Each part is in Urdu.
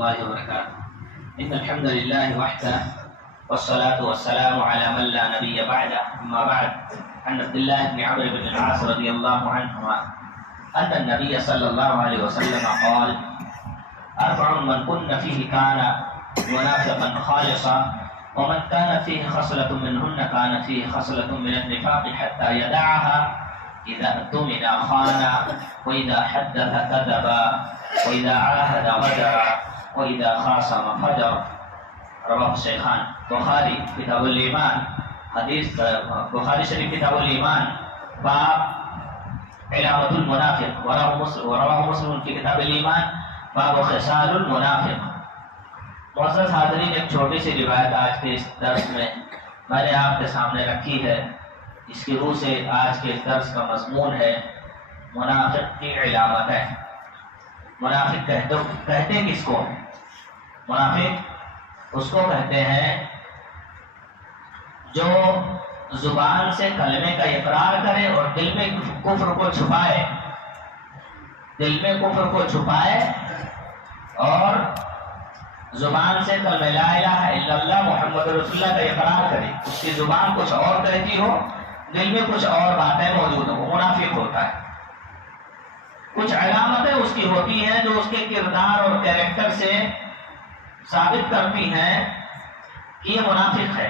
الله وبركاته. إن الحمد لله وحده والصلاة والسلام على من لا نبي بعده. أما بعد، عن عبد الله بن عمرو بن العاص رضي الله عنهما أن النبي صلى الله عليه وسلم قال: أربع من كن فيه كان منافقا خالصا، ومن كانت فيه خصلة منهن كانت فيه خصلة من النفاق حتى يدعها: إذا اؤتمن خان، وإذا حدث كذب، وإذا عاهد غدر، وإذا خاصم فجر. رواه الشيخان. بخاری کتاب الایمان حدیث بخاری شریف کتاب الایمان باب علامت المنافق، ورواه مسلم کی کتاب الایمان باب خصال المنافق. معزز حاضرین، ایک چھوٹی سی روایت آج کے اس درس میں نے آپ کے سامنے رکھی ہے. اس کی روح سے آج کے اس درس کا مضمون ہے منافق کی علامتیں. منافق کہتے کس کو؟ منافق اس کو کہتے ہیں جو زبان سے کلمے کا اقرار کرے اور دل میں کفر کو چھپائے. دل میں کفر کو چھپائے اور زبان سے کلمہ لا الہ الا اللہ محمد رسول اللہ کا اقرار کرے. اس کی زبان کچھ اور کہتی ہو، دل میں کچھ اور باتیں موجود ہوں، وہ منافق ہوتا ہے. کچھ علامتیں اس کی ہوتی ہیں جو اس کے کردار اور کیریکٹر سے ثابت کرتی ہیں کہ یہ منافق ہے.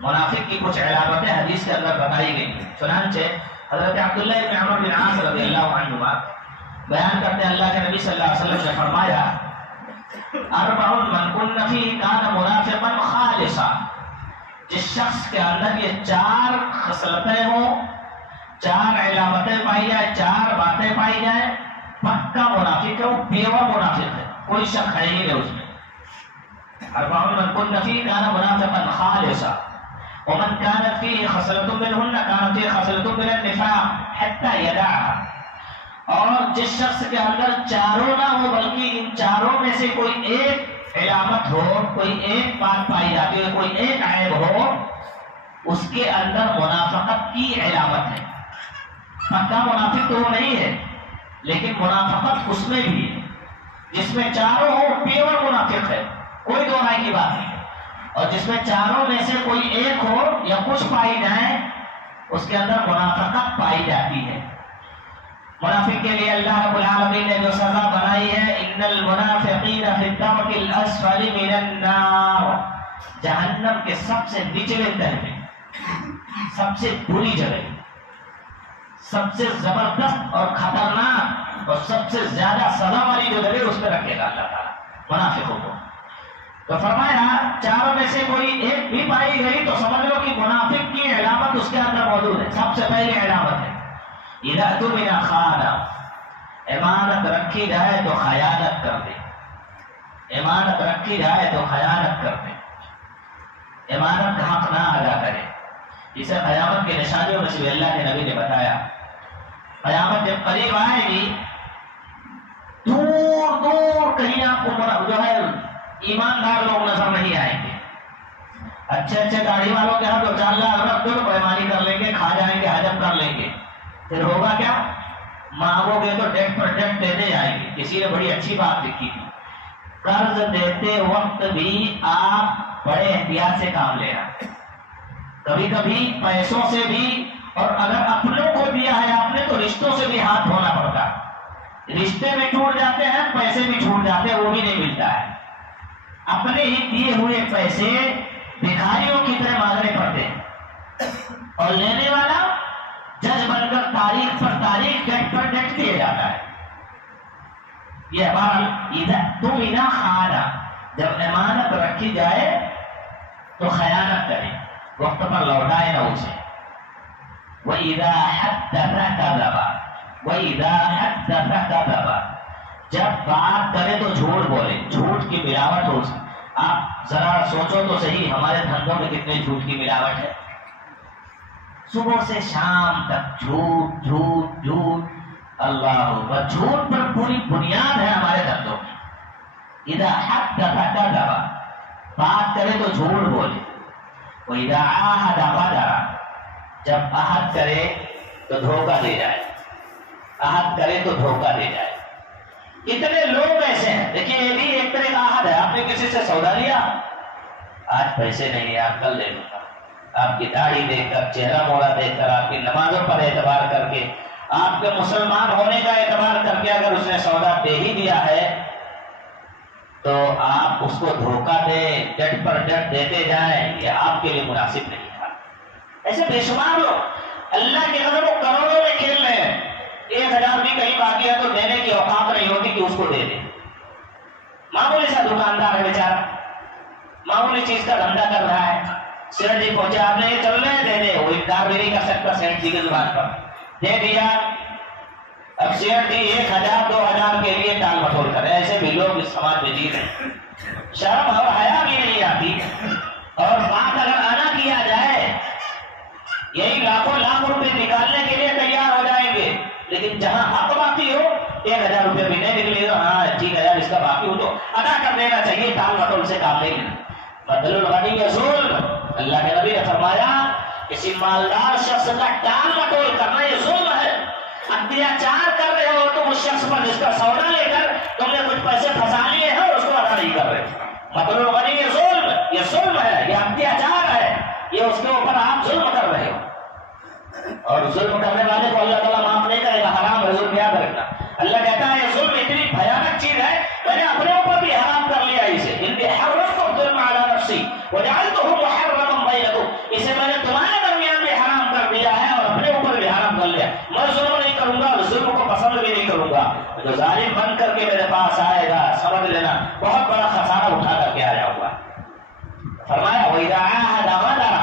منافق کی کچھ علامتیں حدیث کے اندر بتائی گئی ہیں. چنانچہ حضرت عبداللہ بن عمرو بن العاص رضی اللہ عنہما بیان کرتے ہیں اللہ کے نبی صلی اللہ علیہ وسلم نے فرمایا: اربع من کن فیہ کان منافقا خالصا. جس شخص کے اندر یہ چار خصلتیں ہوں، چار علامتیں پائی جائیں، چار باتیں پائی جائیں، پکا منافق ہے، وہ پیور منافق ہے، کوئی شک ہے ہی نہیں اس میں. اربع من کن فیہ کان منافقا خالصا، ومن كانت فيه خصلة منهن كانت فيه خصلة من النفاق حتى يدعها. اور جس شخص کے اندر چاروں نہ ہو بلکہ ان چاروں میں سے کوئی ایک علامت ہو، کوئی ایک بات پائی جاتی ہے، کوئی ایک عیب ہو، اس کے اندر منافقت کی علامت ہے. پکا منافق تو وہ نہیں ہے، لیکن منافقت اس میں بھی ہے. جس میں چاروں ہو پیور منافق ہے، کوئی دو رائے کی بات نہیں. اور جس میں چاروں میں سے کوئی ایک ہو یا کچھ پائی جائیں، اس کے اندر منافقت پائی جاتی ہے. منافق کے لیے اللہ رب العالمین نے جو سزا بنائی ہے: ان المنافقین فی الدرک الاسفل من النار. جہنم کے سب سے نچلے درجے، سب سے بری جگہ، سب سے زبردست اور خطرناک اور سب سے زیادہ سزا والی جو جگہ، اس پہ رکھے گا اللہ تعالیٰ منافقوں کو. تو فرمایا چاروں میں سے کوئی ایک بھی پائی گئی تو سمجھ لو کہ منافق کی علامت اس کے اندر موجود ہے. سب سے پہلی علامت ہے اذا اؤتمن خان. امانت رکھی جائے تو خیانت کر دے. امانت رکھی جائے تو خیانت کر دے. امانت کا حق نہ ادا کرے. اسے قیامت کی نشانیوں میں سے اللہ کے نبی نے بتایا. قیامت جب قریب آئے گی، دور دور کہیں آپ کو جو ہے ایماندار لوگ نظر نہیں آئیں گے. اچھے اچھے داڑھی والوں کے ہاں دو چار لاکھ رکھ دو تو پیمانی کر لیں گے، کھا جائیں گے، حجم کر لیں گے. پھر ہوگا کیا؟ مانگو گے تو ڈیٹ پر ڈیٹ دیتے جائیں گے. کسی نے بڑی اچھی بات لکھی تھی: قرض دیتے وقت بھی آپ بڑے احتیاط سے کام لینا. کبھی کبھی پیسوں سے بھی، اور اگر اپنوں کو دیا ہے آپ نے تو رشتوں سے بھی ہاتھ دھونا پڑتا ہے. رشتے میں چھوٹ جاتے ہیں، پیسے بھی چھوٹ جاتے ہیں، وہ بھی نہیں ملتا ہے. اپنے ہی دیے ہوئے پیسے بھکاریوں کی طرح مانگنے پڑتے ہیں، اور لینے والا جج بن کر تاریخ پر تاریخ، ڈیٹ پر ڈیٹ دیا جاتا ہے. یہ اؤتمن خان. جب امانت رکھی جائے تو خیانت کرے، وقت پر لوٹائے نہ اسے. وَإِذَا حَدَّثَ كَذَبَ. وَإِذَا حَدَّثَ كَذَبَ. جب بات کرے تو جھوٹ بولے، جھوٹ کی ملاوٹ ہو. آپ ذرا سوچو تو صحیح، ہمارے دھندوں میں کتنے جھوٹ کی ملاوٹ ہے. صبح سے شام تک جھوٹ جھوٹ جھوٹ. اللہ اکبر، جھوٹ پر پوری بنیاد ہے ہمارے دھندوں کی. اذا حدث كذب. بات کرے تو جھوٹ بولے. وَإِذَا عَاهَدَ غَدَرَ. جب عہد کرے تو دھوکہ دے جائے. عہد کرے تو دھوکہ دے جائے. اتنے لوگ ایسے دیکھیے یہ بھی ایک طرح کا عہد ہے. آپ نے کسی سے سودا لیا, آج پیسے نہیں ہے, آپ کل دے دوں گا. آپ کی داڑھی دیکھ کر, چہرہ موڑا دیکھ کر, آپ کی نمازوں پر اعتبار کر کے, آپ کے مسلمان ہونے کا اعتبار کر کے اگر اس نے سودا دے ہی دیا ہے تو آپ اس کو دھوکہ دیں, ڈٹ پر ڈٹ دیتے جائیں, یہ آپ کے لیے مناسب نہیں تھا. ایسے بے شمار لوگ اللہ کے قدر وہ کروڑوں میں کھیل رہے ہیں, 1000 بھی کہیں باقی ہے تو دینے کی اوقات نہیں ہوتی کہ اس کو دے دیں. معمولی سا دکاندار ہے بیچارہ, معمولی چیز کا دھندا کر رہا ہے, سیٹ جی پہنچے, آپ نے یہ چل رہے دے دے, وہ اقدار بھی نہیں کر سکتا سیٹ جی کی زبان پر, دے دیا. اب سیٹ جی 1000 2000 کے لیے ٹال مٹول کرے. ایسے بھی لوگ اس سماج میں جی رہے ہیں, شرم اور حیا بھی نہیں آتی. اور بات اگر آنا کیا جائے یہی لاکھوں لاکھ روپے نکالنے کے لیے تیار ہو جائیں گے, لیکن جہاں حق باقی ہو 1000 روپے بھی نہیں نکلے گا, ہاں ٹھیک ہے یار اس کا باقی ہو تو ادا کر دینا چاہیے, ٹال مٹول سے کام نہیں لینا. بدل الغنی ظلم, اللہ کے نبی نے فرمایا کسی مالدار شخص کا ٹال مٹول کرنا یہ ظلم ہے. اتیاچار کر رہے ہو تم اس شخص پر جس کا سودا لے کر تم نے کچھ پیسے پھنسا لیے ہیں اور اس کو ادا نہیں کر رہے. بدل الغنی یہ ظلم ہے, یہ اتیاچار ہے, یہ اس کے اوپر آپ ظلم کر رہے ہو. اور ظلم کرنے والے کو اللہ تعالیٰ معاف نہیں کرے گا, حرام ہے ظلم یاد رکھنا. اللہ کہتا ہے یہ ظلم اتنی بھیانک چیز ہے, میں نے اپنے اوپر بھی حرام کر لیا اسے. انی حرمت الظلم علی نفسی وجعلتہ محرما بینکم, اسے میں نے تمہارے درمیان بھی حرام کر دیا ہے اور اپنے اوپر بھی حرام کر لیا. میں ظلم نہیں کروں گا اور ظلم کو پسند بھی نہیں کروں گا. جو ظالم بن کر کے میرے پاس آئے گا سمجھ لینا بہت بڑا خسارہ اٹھا کر کے آ جاؤں گا. فرمایا وَإِذَا عَاهَدَ غَدَرَ,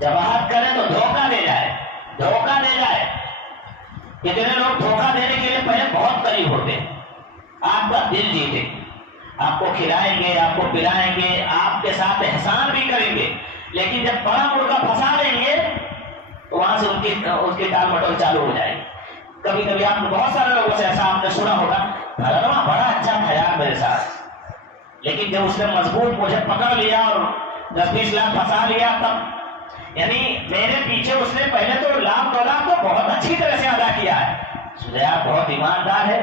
جب عہد کرے تو دھوکہ دے جائے, دھوکہ دے جائے. کتنے لوگ دھوکہ دینے کے لیے پہلے بہت قریب ہوتے ہیں, آپ کا دل جیتے, آپ کو کھلائیں گے, آپ کو پلائیں گے, آپ کے ساتھ احسان بھی کریں گے, لیکن جب بڑا مرغا پھنسا دیں گے تو وہاں سے اس کی ٹال مٹول چالو ہو جائے گی. کبھی کبھی آپ نے بہت سارے لوگوں سے ایسا آپ نے سنا ہوگا, بڑا اچھا تھا یار میرے ساتھ, لیکن جب اس نے مضبوط مجھے پکڑ لیا اور 10-20 لاکھ پھنسا لیا تب, یعنی میرے پیچھے اس نے پہلے تو 1 لاکھ 2 لاکھ تو بہت اچھی طرح سے ادا کیا ہے, آپ بہت ایماندار ہے,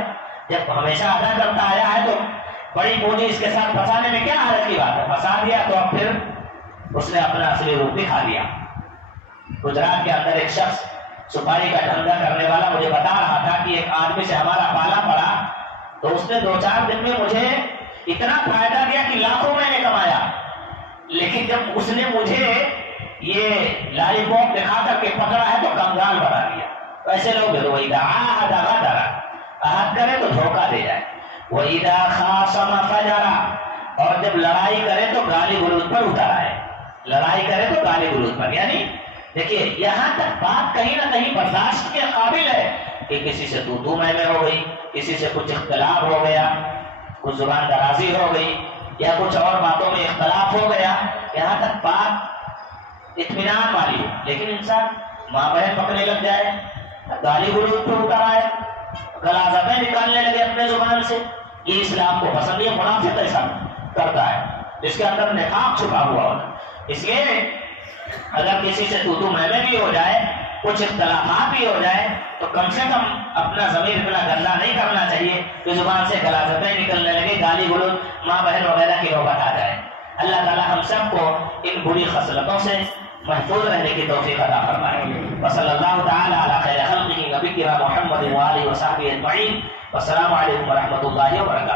جب ہمیشہ ادا کرتا آیا ہے تو بڑی پونجی اس کے ساتھ پھنسانے میں کیا حرج کی بات ہے. پھنسا دیا تو اب پھر اس نے اپنا اصلی روپ دکھا دیا. گجرات کے اندر ایک شخص سپاری کا دھندا کرنے والا مجھے بتا رہا تھا کہ ایک آدمی سے ہمارا پالا پڑا تو اس نے 2-4 دن میں مجھے اتنا فائدہ دیا کہ لاکھوں میں نے کمایا, لیکن جب اس نے مجھے یہ لالی پاپ دکھا کر کے پکڑا ہے تو کنگال بنا دیا. ایسے لوگ وَإِذَا عَاهَدَ غَدَرَ, عہد کرے تو دھوکہ دے جائے. وَإِذَا خَاصَمَ فَجَرَ, اور جب لڑائی کرے تو گالی گلوچ پر اتر آئے, لڑائی کرے تو گالی گلوچ پر. یعنی دیکھیے یہاں تک بات کہیں نہ کہیں برداشت کے قابل ہے کہ کسی سے تو میں ہو گئی, کسی سے کچھ اختلاف ہو گیا, کچھ زبان درازی ہو گئی یا کچھ اور باتوں میں اختلاف ہو گیا, یہاں تک بات اطمینان والی ہو. لیکن انسان ماں بہن پکڑنے لگ جائے, گالی گلوچ پہ اتر آئے, غلاظتیں نکالنے لگے اپنے زبان سے, یہ اسلام کو پسند نہیں. منافق ایسا کرتا ہے جس کے اندر نفاق چھپا ہوا ہوتا. اس لیے اگر کسی سے تو میں بھی ہو جائے, کچھ اختلافات بھی ہو جائے تو کم سے کم اپنا ضمیر اتنا گندا نہیں کرنا چاہیے کہ زبان سے غلاظتیں نکلنے لگے, گالی گلوچ, ماں بہن وغیرہ کی نوبت آ جائے. اللہ تعالی ہم سب کو ان بری خصلتوں سے محفوظ رہنے کی توفیق عطا فرمائے. وصلی اللہ تعالی علی خیر خلقہ نبینا محمد وآلہ وصحبہ اجمعین. والسلام علیکم ورحمۃ اللہ وبرکاتہ.